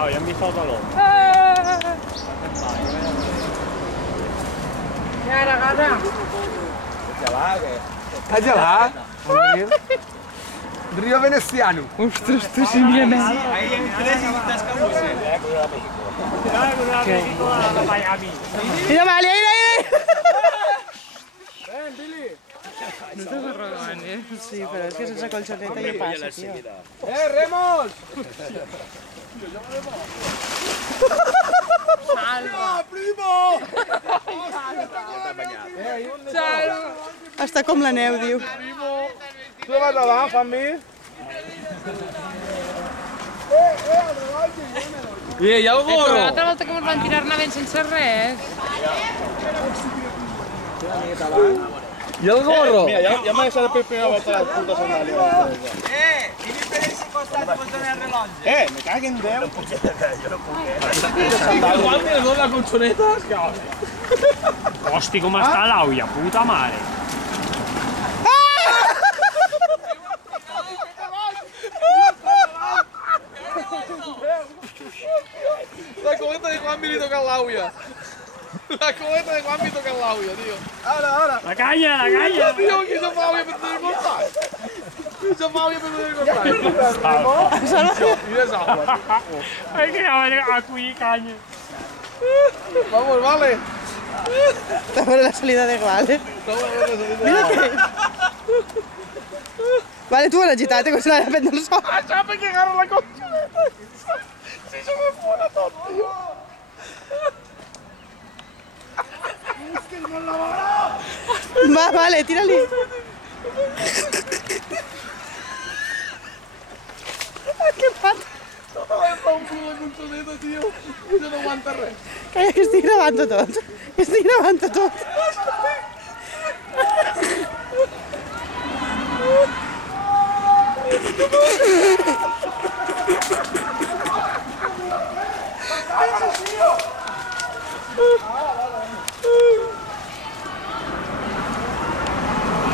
Ja, hem vist el baló. Ja, ara, ara. È gelat? Rio veneziano. Ostres, tu si n'hi ha més. Ahí hay 3 y estás como se. Mira, vale, Ven, Billy. No estàs arrogant, eh? Sí, però és que sense colxoneta ja passa, tio. Remos! Salva! Primo! Salva! Està com la neu, diu. Tu vas davant, Juanmi? I el gorro! L'altra volta que ens van tirar anaven sense res. I el gorro! Mira, ja m'ha deixat per primera volta la puta sandàlia. I mi per ese costat posant el rellotge. Me caguen Déu. Igual que les dos la colxoneta. Hosti, com està l'auia, puta mare. La coleta de Juanmi li toca l'auia. La coleta de Juanmi toca l'auia, tio. Ara. La canya! Tio, qui se fa l'auia per tenir costat? Qui se fa l'auia per tenir costat? Salva! Mira salva. Ai, que anava a collir canya. Vamos, vale. Està per la salida de Vale. Mira que... Vale, tu l'has agitat, que se l'ha de prendre el sol. Això perquè agarra la colxoneta. Si se me fona tot, tio. Va, vale, tira-li. Què passa? Fa un cul de colxoneta, tio. Això no aguanta res. Calla, que estic gravant tot. Que estic gravant tot.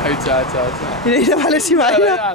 Ai, xa. Mira, vale, si va. Ara.